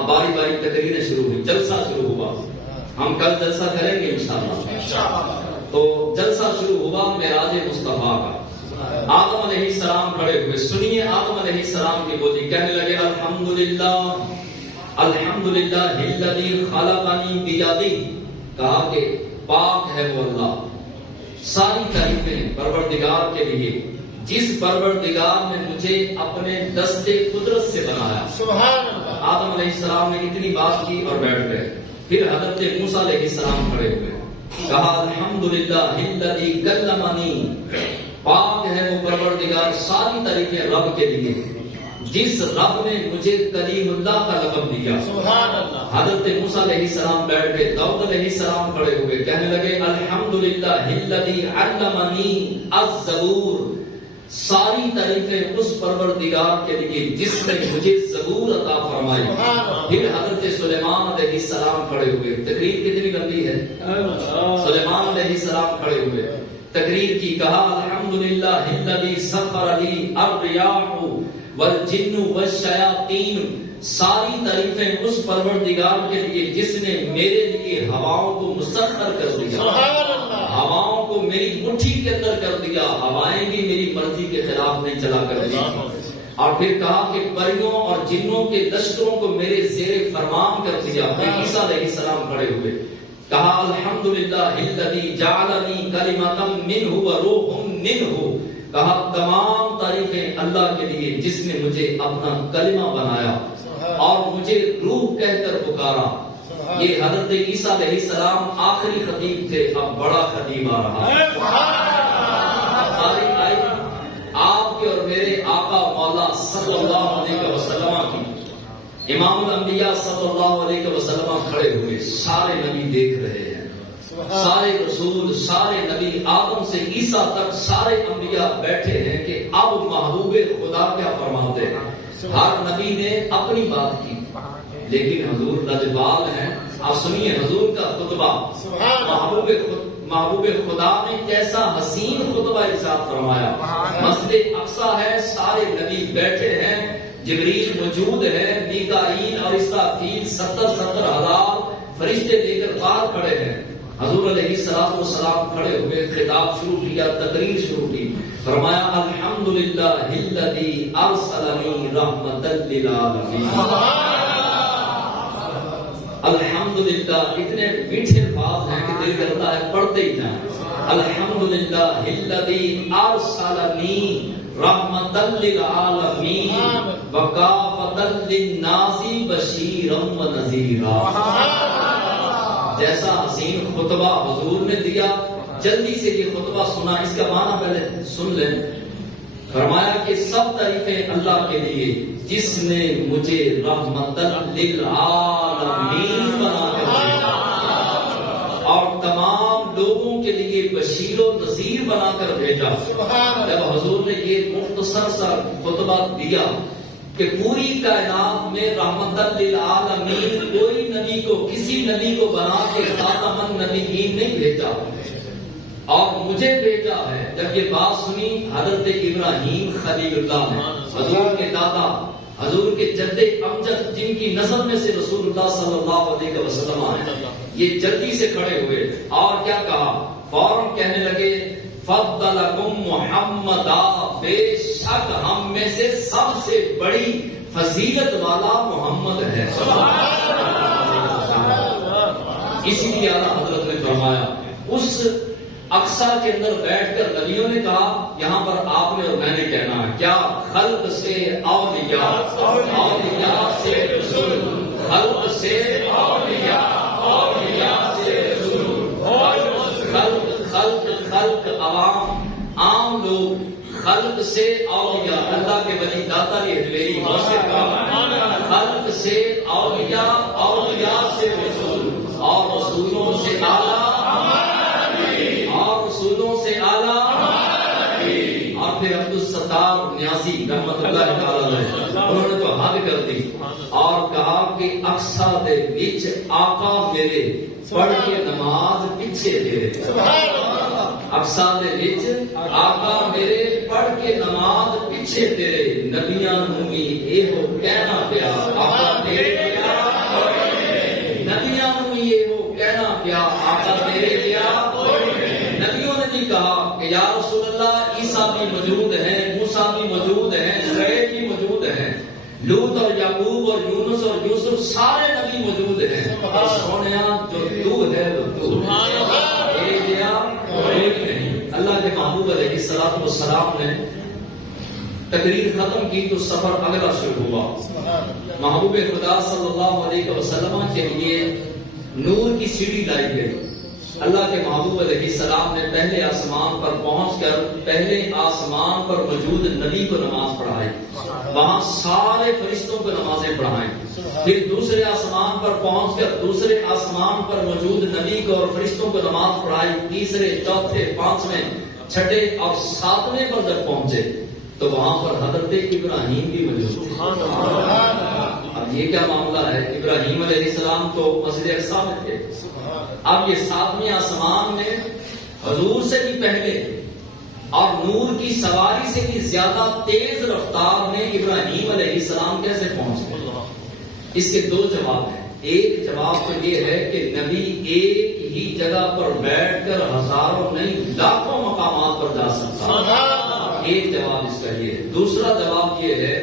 اب باری باری تقریریں شروع ہوئی، جلسہ شروع ہوا. ہم کل جلسہ کریں گے انشاءاللہ. تو جلسہ شروع ہوا معراج مصطفیٰ کا. آدم علیہ السلام کھڑے ہوئے. سنیے آدم علیہ السلام کی بولی. کہنے لگے الحمدللہ الحمدللہ الذی خلقنی بیدی. کہا کہ پاک ہے وہ اللہ، ساری تعریفیں پروردگار کے لیے جس پروردگار نے مجھے اپنے دستے قدرت سے بنایا. سبحان اللہ. آدم علیہ السلام نے اتنی بات کی اور بیٹھ گئے. پھر حضرت موسیٰ علیہ السلام کھڑے ہوئے. کہا الحمدللہ الذی کلمنی. پاک ہے وہ پروردگار، ساری تعریفیں رب کے لیے جس رب نے مجھے کلیم اللہ کا لقب دیا. سبحان اللہ. حضرت موسیٰ علیہ السلام بیٹھ گئے. داؤد علیہ السلام کھڑے ہوئے. کہنے لگے الحمدللہ الذی علمنی الزبور. ساری تعریفیں اس پروردگار کے لیے جس نے مجھے زبور عطا فرمائی. پھر حضرت سلیمان علیہ السلام کھڑے ہوئے. تقریر کتنی لمبی ہے. سلیمان علیہ السلام کھڑے ہوئے، تقریر کی. کہا الحمدللہ الذی سخر لی الریاح والجن والشیاطین. ساری تعریفیں اس پروردگار کے لیے جس نے میرے لیے ہواؤں کو مسخر کر دیا، ہواؤں کو میری مٹھی کے اندر کر دیا. ہوائیں بھی میری مرضی کے خلاف نہیں چلا کرتی. اور پھر کہا کہ پریوں اور جنوں کے لشکروں کو میرے زیر فرمان کر دیا. پھر عیسیٰ علیہ السلام کھڑے ہوئے. کہا الحمدللہ الذی جعلنی کلمۃ منہ وروح منہ. کہا تمام تعریفیں اللہ کے لیے جس نے مجھے اپنا کلمہ بنایا اور مجھے روح کہہ کر پکارا. یہ حضرت عیسیٰ علیہ السلام آخری خطیب تھے. اب بڑا خطیب آ رہا ہے. ساری آیت آپ کے اور میرے آقا مولا صلی اللہ علیہ وسلم کی. امام الانبیاء صلی اللہ علیہ وسلم کھڑے ہوئے. سارے نبی دیکھ رہے ہیں، سارے رسول، سارے نبی آدم سے عیسیٰ تک سارے انبیاء بیٹھے ہیں کہ اب محبوب خدا کیا فرماتے ہیں. ہر نبی نے اپنی بات کی لیکن حضور لجپال ہیں. آپ سنیے حضور کا خطبہ. محبوب خدا نے کیسا حسین خطبہ ارشاد فرمایا. مسجد اقصی ہے، سارے نبی بیٹھے ہیں، جبریل موجود ہے، میکائیل اور اسرافیل 70 ہزار فرشتے لے کر باہر کھڑے ہیں. حضور علیہ السلام کھڑے ہوئے، خطاب شروع کیا، تقریر شروع کی. فرمایا الحمدللہ الذی ارسلنی رحمۃ للعالمین. الحمدللہ. اتنے میٹھے الفاظ ہیں کہ دل کرتا ہے پڑھتے ہی جائیں. الحمدللہ الذی ارسلنی رحمۃ للعالمین وکافۃ للناس بشیرا ونذیرا. جیسا حسین خطبہ حضور نے دیا، جلدی سے یہ خطبہ سنا. اس کا معنی پہلے سن لیں. فرمایا کہ سب تعریفیں اللہ کے لیے جس نے مجھے رحمت للعالمین بنا کر بھیجا اور تمام لوگوں کے لیے بشیر و نذیر بنا کر بھیجا. جب حضور نے یہ مختصر سا خطبہ دیا کہ پوری کائنات میں رحمت للعالمین کوئی نبی کو، کسی نبی کو بنا کے خاتم النبیین نہیں بھیجا اور مجھے بھیجا ہے. جب یہ بات سنی حضرت ابراہیم خلیل اللہ نے، حضور کے دادا، حضور کے جد امجد، جن کی نسل میں سے رسول اللہ صلی اللہ علیہ وسلم آئے، یہ جلدی سے کھڑے ہوئے اور کیا کہا؟ فوراً کہنے لگے فضلکم محمدا. بے شک ہم میں سے سب سے بڑی فضیلت والا محمد ہے. اسی لیے اعلیٰ حضرت نے فرمایا اس اقصی کے اندر بیٹھ کر نبیوں نے کہا یہاں پر آپ نے اور میں نے کہنا ہے کیا؟ خلق سے اولیاء، اولیاء سے رسول، خلق سے اولیاء، اولیاء سے رسول، خلق عوام، عام لوگ، خلق سے اولیاء، اللہ کے ولی داتا یہ حویلی خلق سے اولیاء، اولیاء سے رسول اور رسولوں سے اعلیٰ، اور رسولوں سے اعلیٰ. اور پھر عبدالستار نیازی رحمت اللہ تعالی علیہ انہوں نے تو حد کر دی اور کہا کہ اقصی دے وچ آقا میرے پڑھ کے نماز پیچھے تیرے. اقصی دے وچ آقا میرے پڑھ کے نماز پیچھے تیرے. نبیاں نوں وی ایہو کہنا پیا آقا میرے اور یونس اور یوسف سارے نبی موجود ہیں، اور سونیا جو تو ہے وہ تو نہیں۔ اللہ کے محبوب علیہ الصلوۃ والسلام نے تقریر ختم کی تو سفر اگلا شروع ہوا۔ محبوب خدا صلی اللہ علیہ وسلم کے لیے نور کی سیڑھی لائی گئی۔ اللہ کے محبوب علیہ السلام نے پہلے آسمان پر پہنچ کر پہلے آسمان پر موجود نبی کو نماز پڑھائی، وہاں سارے فرشتوں کو نمازیں پڑھائیں، پھر دوسرے آسمان پر پہنچ کر دوسرے آسمان پر موجود نبی کو اور فرشتوں کو نماز پڑھائی، تیسرے، چوتھے، پانچویں، چھٹے اور ساتویں پر جب پہنچے تو وہاں پر حضرت ابراہیم بھی موجود تھے۔ اب یہ کیا معاملہ ہے؟ ابراہیم علیہ السلام تو مسجد اقصی میں تھے، اب یہ ساتویں آسمان میں حضور سے بھی پہلے اور نور کی سواری سے بھی زیادہ تیز رفتار میں ابراہیم علیہ السلام کیسے پہنچ گئے؟ اس کے دو جواب ہیں۔ ایک جواب تو یہ ہے کہ نبی ایک ہی جگہ پر بیٹھ کر ہزاروں نہیں لاکھوں مقامات پر جا سکتا، ایک جواب اس کا یہ ہے۔ دوسرا جواب یہ ہے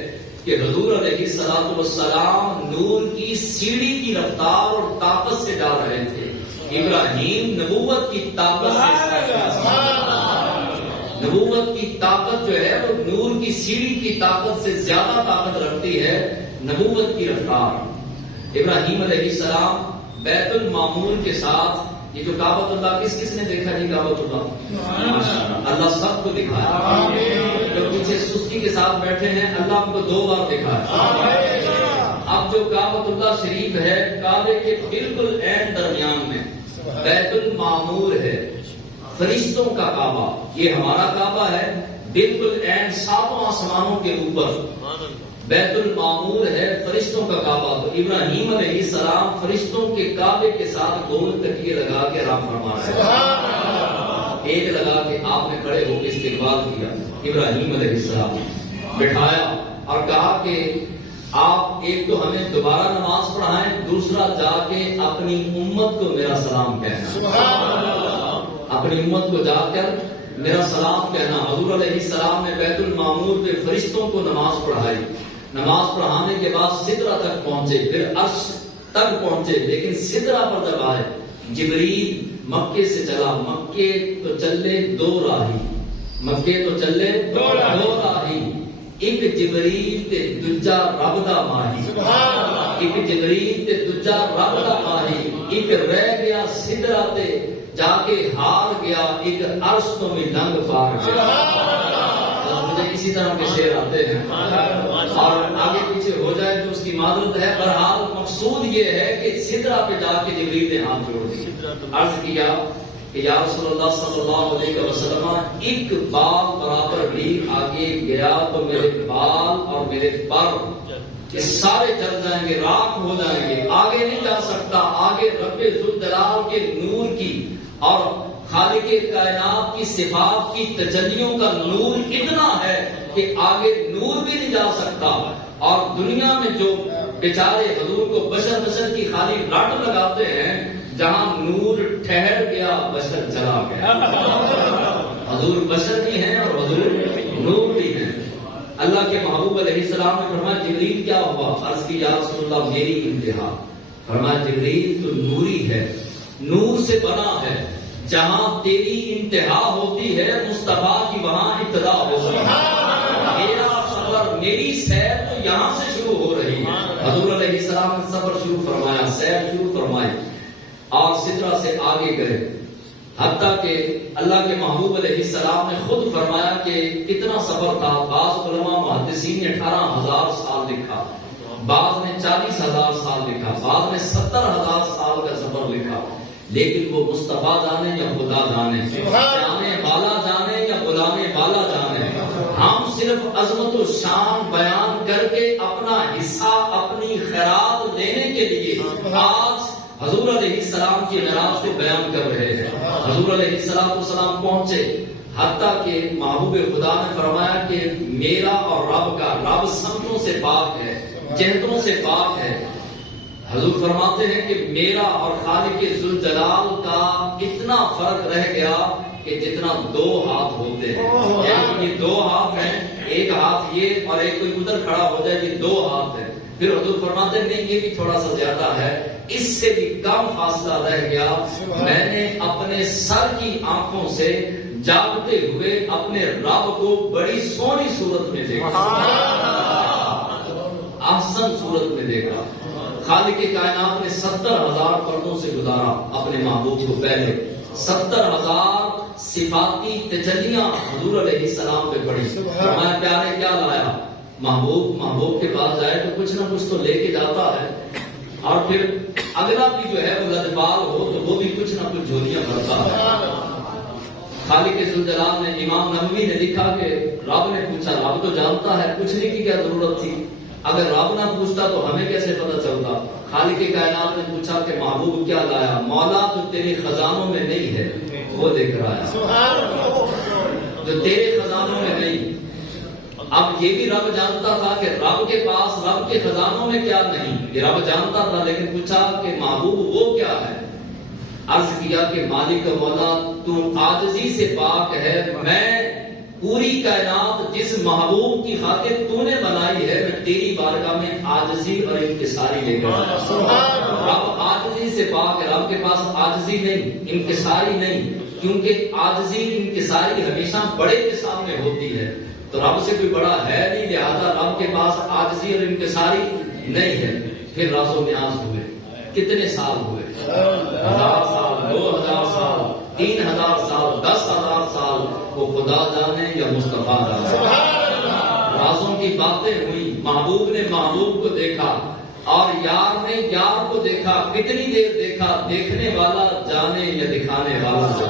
کہ حضور علیہ الصلوۃ والسلام نور کی سیڑھی کی رفتار اور طاقت سے جا رہے تھے، ابراہیم نبوت کی طاقت سے، نبوت کی طاقت جو ہے وہ نور کی سیڑھی کی طاقت سے زیادہ طاقت رکھتی ہے، نبوت کی رفتار۔ ابراہیم علیہ السلام بیت المعمور کے ساتھ، یہ جو کعبۃ اللہ کس کس نے دیکھا جی؟ کعبۃ اللہ ماشاءاللہ اللہ سب کو دکھایا، جو پیچھے سستی کے ساتھ بیٹھے ہیں اللہ ان کو 2 بار دکھایا۔ اب جو کعبۃ اللہ شریف ہے، کعبے کے بالکل عین درمیان میں بیت المعمور ہے، فرشتوں کا کعبہ، یہ ہمارا کعبہ ہے، بالکل عین 7 آسمانوں کے اوپر بیت المعمور ہے، فرشتوں کا کعبہ۔ تو ابراہیم علیہ السلام فرشتوں کے کعبے کے ساتھ 2 تکیے لگا کے آرام فرما رہے ہیں، ایک لگا کے آپ نے کھڑے ہو کے استقبال کیا، ابراہیم علیہ السلام بٹھایا اور کہا کہ آپ ایک تو ہمیں دوبارہ نماز پڑھائیں، دوسرا جا کے اپنی امت کو میرا سلام کہنا، اپنی امت کو جا کر میرا سلام کہنا۔ حضور علیہ السلام نے بیت المعمور پہ فرشتوں کو نماز پڑھائی، نماز پڑھانے کے بعد سدرہ تک پہنچے، پھر عرش تک پہنچے، لیکن سدرہ پر جب آئے جبریل مکے سے چلا، مکے تو چلے 2 راہی، مکے تو چلے 2 راہی، ایک جبریل تے دوجا رب دا ماہی، ایک جبریل تے دوجا رب دا ماہی، ایک رہ گیا سدرہ تے جا کے ہار گیا، ایک عرش تو میں لنگ پار گیا۔ مجھے اسی طرح کے شعر آتے ہیں اور آگے پیچھے ہو جائے تو اس کی معذرت ہے، بہرحال مقصود یہ ہے کہ سدرہ پہ جا کے جبریل نے ہاتھ جوڑ دی، عرض کیا کہ یا رسول اللہ صلی اللہ علیہ وسلم، ایک بال برابر بھی آگے گیا تو میرے بال اور میرے پر یہ سارے جل جائیں گے، راکھ ہو جائیں گے، آگے نہیں جا سکتا۔ آگے رب ذوالجلال کے نور کی اور خالق کائنات کی صفات کی تجلیوں کا نور اتنا ہے کہ آگے نور بھی نہیں جا سکتا، اور دنیا میں جو بیچارے حضور کو بشر کی خالی رٹ لگاتے ہیں، جہاں نور ٹھہر گیا بشر چلا گیا۔ حضور بشر بھی ہیں اور حضور نور بھی ہیں۔ اللہ کے محبوب علیہ السلام نے فرمایا جبریل کیا ہوا؟ عرض کی یا رسول اللہ میری انتہا۔ فرمایا جبریل تو نوری ہے، نور سے بنا ہے، جہاں تیری انتہا ہوتی ہے مصطفیٰ کی وہاں ابتدا ہوتی ہے۔ میرا سفر، میری سیر تو یہاں سے شروع ہو رہی ہے۔ حضور علیہ السلام نے سفر شروع فرمایا، سیر شروع فرمائی اور سدرہ سے آگے گئے، حتیٰ کہ اللہ کے محبوب علیہ السلام نے خود فرمایا کہ کتنا سفر تھا۔ بعض علماء محدثین نے 18,000 سال لکھا، بعض نے 40,000 سال لکھا، بعض نے 70,000 سال کا سفر لکھا، لیکن وہ مصطفیٰ جانے یا خدا جانے، جانے والا جانے یا بلانے والا جانے۔ ہم صرف عظمت و شان بیان کر کے اپنا حصہ، اپنی خیرات لینے کے لیے آج حضور علیہ السلام کی معراج کو بیان کر رہے ہیں۔ حضور علیہ السلام پہنچے، حتیٰ کہ محبوب خدا نے فرمایا کہ میرا اور رب کا، رب سمتوں سے پاک ہے، جہتوں سے پاک ہے۔ حضور فرماتے ہیں کہ میرا اور خالق ذوالجلال کا اتنا فرق رہ گیا کہ جتنا 2 ہاتھ ہوتے ہیں، یعنی یہ 2 ہاتھ ہیں، ایک ہاتھ یہ اور ایک کوئی ادھر کھڑا ہو جائے، یہ 2 ہاتھ ہیں، پھر حضور فرماتے ہیں نہیں یہ بھی تھوڑا سا زیادہ ہے، اس سے بھی کم فاصلہ رہ گیا، میں نے اپنے سر کی آنکھوں سے جاگتے ہوئے اپنے رب کو بڑی سونی صورت میں دیکھا، احسن صورت میں دیکھا۔ خالق کائنات نے 70,000 پردوں سے گزارا اپنے محبوب کو، پہلے 70,000 صفاتی تجلیاں حضور علیہ السلام پہ پڑی۔ فرمایا پیارے کیا لایا؟ محبوب کے پاس جائے تو کچھ نہ کچھ تو لے کے جاتا ہے، اور پھر اگلا بھی جو ہے وہ لجپال ہو تو وہ بھی کچھ نہ کچھ جھولیاں بھرتا ہے۔ خالق ذوالجلال نے، امام نووی نے لکھا کہ رب نے پوچھا، رب تو جانتا ہے، پوچھنے کی کیا ضرورت تھی؟ اگر رب نہ پوچھتا تو ہمیں کیسے پتہ چلتا؟ خالق کائنات نے پوچھا کہ محبوب کیا لایا؟ مولا جو تیرے خزانوں میں نہیں ہے وہ لے کر آیا، جو تیرے خزانوں میں نہیں۔ اب یہ بھی رب جانتا تھا کہ رب کے پاس، رب کے خزانوں میں کیا نہیں، یہ رب جانتا تھا، لیکن پوچھا کہ محبوب وہ کیا ہے؟ عرض کیا کہ مالک مولا تو عاجزی سے پاک ہے، میں پوری کائنات جس محبوب کی خاطر تو نے بنائی ہے میں تیری بارگاہ میں عاجزی اور انکساری لے کر آیا۔ رب عاجزی سے پاک ہے، رب کے پاس عاجزی نہیں، انکساری نہیں، کیونکہ عاجزی انکساری ہمیشہ بڑے کے سامنے ہوتی ہے، تو رب سے کوئی بڑا ہے نہیں، لہذا رب کے پاس عاجزی اور انکساری نہیں ہے۔ پھر راز و نیاز ہوئے، کتنے سال ہوئے؟ 1000 سال، 2000 سال، 3000 سال، 10,000 سال، وہ خدا جانے یا مصطفیٰ جانے۔ رازوں کی باتیں ہوئی، محبوب نے محبوب کو دیکھا اور یار نے یار کو دیکھا، کتنی دیر دیکھا؟ دیکھنے والا جانے یا دکھانے والا